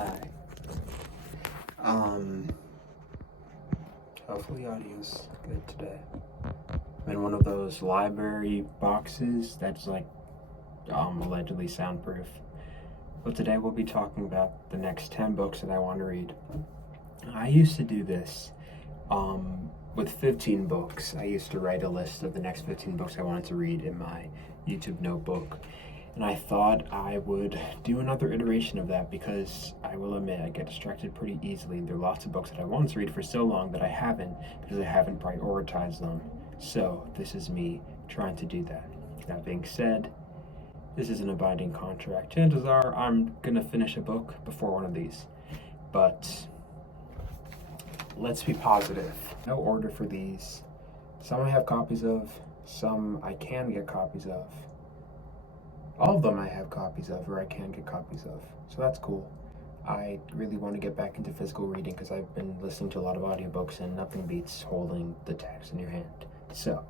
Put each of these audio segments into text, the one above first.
Hi. Um, Hopefully audio's good today. I'm in one of those library boxes that's like allegedly soundproof. But today we'll be talking about the next 10 books that I want to read. I used to do this with 15 books. I used to write a list of the next 15 books I wanted to read in my YouTube notebook. And I thought I would do another iteration of that because I will admit I get distracted pretty easily. There are lots of books that I wanted to read for so long that I haven't because I haven't prioritized them. So this is me trying to do that. That being said, this isn't a binding contract. Chances are I'm gonna finish a book before one of these. But let's be positive. No order for these. Some I have copies of, some I can get copies of. All of them I have copies of, or I can get copies of. So that's cool. I really want to get back into physical reading because I've been listening to a lot of audiobooks and nothing beats holding the text in your hand. So,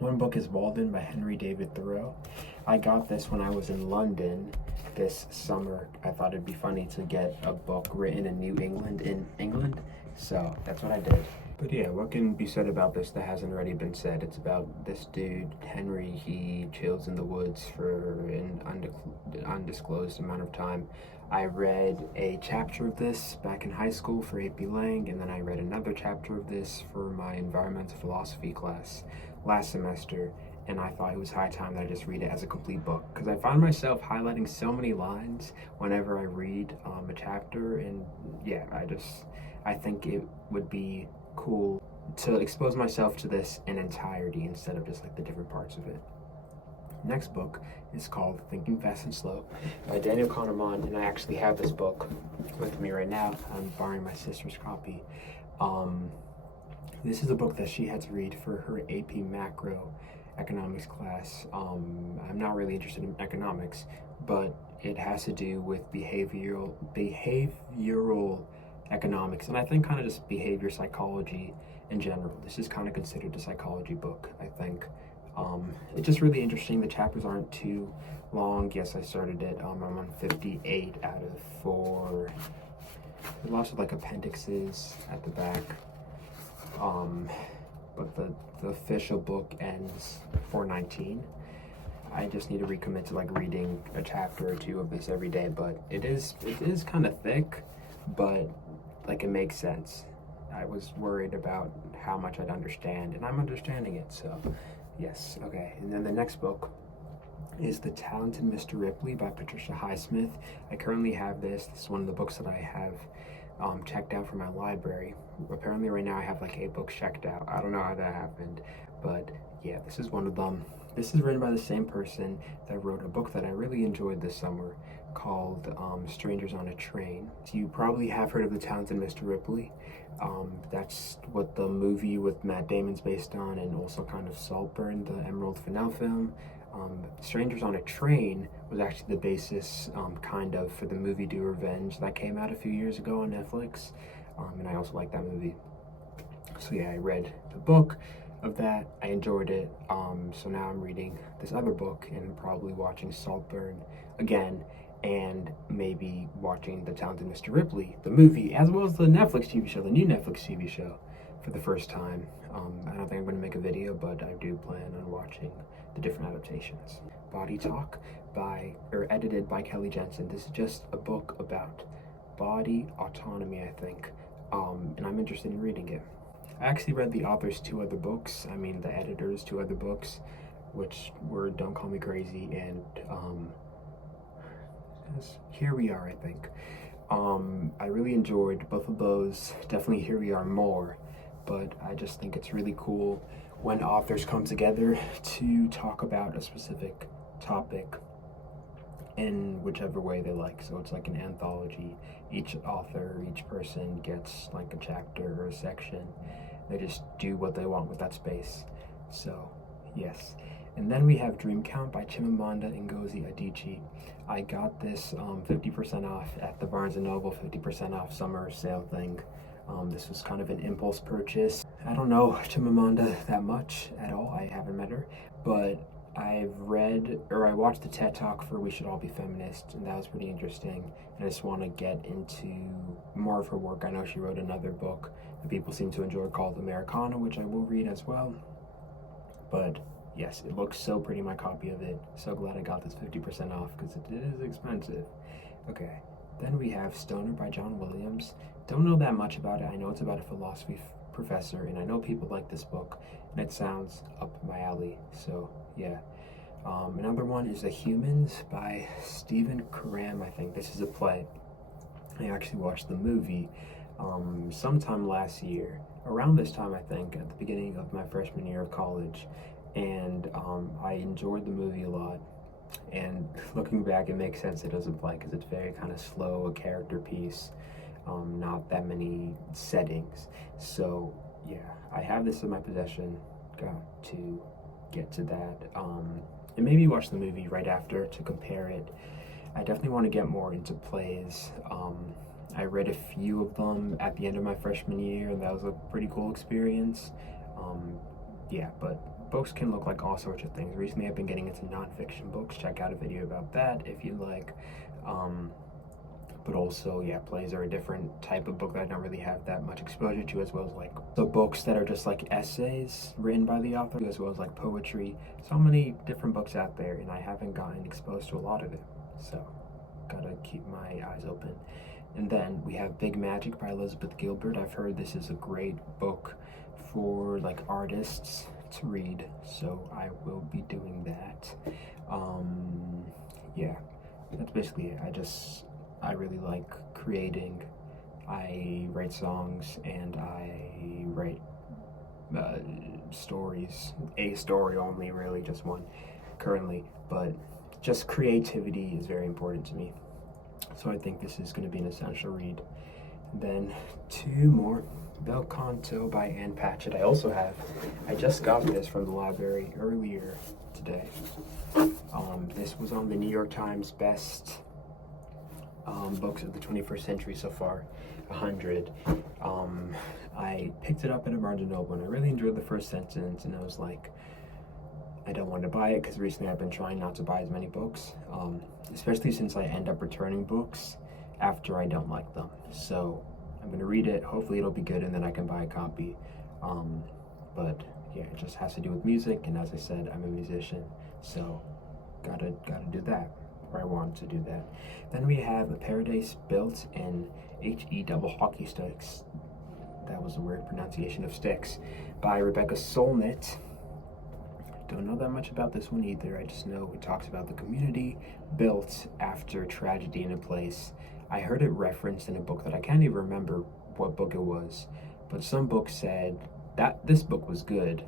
one book is Walden by Henry David Thoreau. I got this when I was in London this summer. I thought it'd be funny to get a book written in New England in England. So that's what I did. But yeah, what can be said about this that hasn't already been said? It's about this dude, Henry. He chills in the woods for an undisclosed amount of time. I read a chapter of this back in high school for AP Lang, and then I read another chapter of this for my environmental philosophy class last semester, and I thought it was high time that I just read it as a complete book because I find myself highlighting so many lines whenever I read a chapter, and yeah, I think it would be cool to expose myself to this in entirety instead of just like the different parts of it. Next book is called Thinking Fast and Slow by Daniel Kahneman, and I actually have this book with me right now. I'm borrowing my sister's copy. This is a book that she had to read for her AP Macro economics class. I'm not really interested in economics, but it has to do with behavioral economics, and I think kind of just behavior psychology in general. This is kind of considered a psychology book, I think. It's just really interesting. The chapters aren't too long. Yes, I started it. I'm on 58 out of 4. There's lots of like appendixes at the back. But the official book ends 419. I just need to recommit to like reading a chapter or two of this every day, but it is kind of thick, but like it makes sense. I was worried about how much I'd understand, and I'm understanding it, so yes, okay. And then the next book is The Talented Mr. Ripley by Patricia Highsmith. I currently have this. This is one of the books that I have checked out from my library. Apparently right now I have like 8 books checked out. I don't know how that happened, but yeah, this is one of them. This is written by the same person that wrote a book that I really enjoyed this summer called Strangers on a Train. So you probably have heard of The Talented Mr. Ripley. That's what the movie with Matt Damon's based on, and also kind of Saltburn, the Emerald Fennell film. Strangers on a Train was actually the basis kind of for the movie Do Revenge that came out a few years ago on Netflix, and I also like that movie. So yeah, I read the book of that. I enjoyed it. So now I'm reading this other book and probably watching Saltburn again, and maybe watching The Talented Mr. Ripley, the movie, as well as the Netflix TV show, the new Netflix TV show, for the first time. I don't think I'm going to make a video, but I do plan on watching the different adaptations. Body Talk edited by Kelly Jensen. This is just a book about body autonomy, I think, and I'm interested in reading it. I actually read the author's the editor's 2 other books, which were Don't Call Me Crazy and Here We Are, I think. I really enjoyed both of those. Definitely Here We Are more, but I just think it's really cool when authors come together to talk about a specific topic in whichever way they like. So it's like an anthology. Each author, each person gets like a chapter or a section. They just do what they want with that space. So, yes. And then we have Dream Count by Chimamanda Ngozi Adichie. I got this 50% off at the Barnes & Noble 50% off summer sale thing. This was kind of an impulse purchase. I don't know Chimamanda that much at all. I haven't met her, but I've read, or I watched the TED Talk for We Should All Be Feminist, and that was pretty interesting. And I just want to get into more of her work. I know she wrote another book that people seem to enjoy called Americana, which I will read as well. But yes, it looks so pretty, my copy of it. So glad I got this 50% off because it is expensive. Okay, then we have Stoner by John Williams. Don't know that much about it. I know it's about a philosophy professor, and I know people like this book, and it sounds up my alley. So yeah. Another one is The Humans by Stephen Karam, I think. This is a play. I actually watched the movie sometime last year, around this time, I think, at the beginning of my freshman year of college, and I enjoyed the movie a lot. And looking back, it makes sense it doesn't play because it's very kind of slow, a character piece, not that many settings. So yeah, I have this in my possession. Got to get to that. And maybe watch the movie right after to compare it. I definitely want to get more into plays. I read a few of them at the end of my freshman year, and that was a pretty cool experience. Yeah, but books can look like all sorts of things. Recently, I've been getting into nonfiction books. Check out a video about that if you'd like. But also, yeah, plays are a different type of book that I don't really have that much exposure to, as well as like the books that are just like essays written by the author, as well as like poetry. So many different books out there, and I haven't gotten exposed to a lot of it. So, gotta keep my eyes open. And then we have Big Magic by Elizabeth Gilbert. I've heard this is a great book for like artists to read, so I will be doing that. Yeah, that's basically it. I really like creating. I write songs and I write stories. A story only, really, just one currently. But just creativity is very important to me. So I think this is going to be an essential read. Then two more. Bel Canto by Ann Patchett. I just got this from the library earlier today. This was on the New York Times best books of the 21st century so far, 100. I picked it up at a Barnes & Noble, and I really enjoyed the first sentence, and I was like, I don't want to buy it because recently I've been trying not to buy as many books, especially since I end up returning books after I don't like them. So I'm going to read it, hopefully it'll be good, and then I can buy a copy. But yeah, it just has to do with music, and as I said, I'm a musician, so gotta do that. Or I want to do that. Then we have A Paradise Built in H-E double hockey sticks. That was a weird pronunciation of sticks. By Rebecca Solnit. Don't know that much about this one either. I just know it talks about the community built after tragedy in a place. I heard it referenced in a book that I can't even remember what book it was, but some book said that this book was good,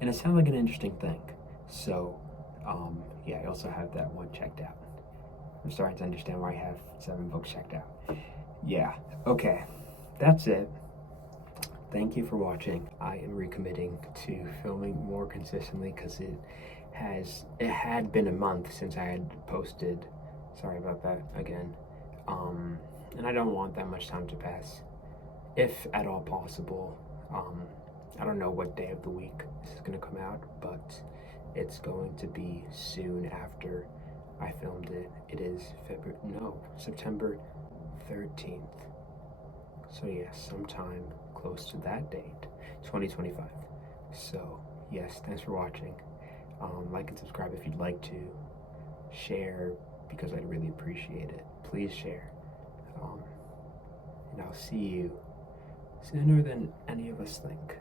and it sounded like an interesting thing. So, yeah, I also have that one checked out. I'm starting to understand why I have 7 books checked out. Yeah, okay, that's it. Thank you for watching. I am recommitting to filming more consistently because it had been a month since I had posted. Sorry about that again. And I don't want that much time to pass, if at all possible. I don't know what day of the week this is gonna come out, but it's going to be soon after I filmed it. It is September 13th. So yes, sometime close to that date, 2025. So yes, thanks for watching. Like and subscribe if you'd like to. Share, because I'd really appreciate it. Please share. And I'll see you sooner than any of us think.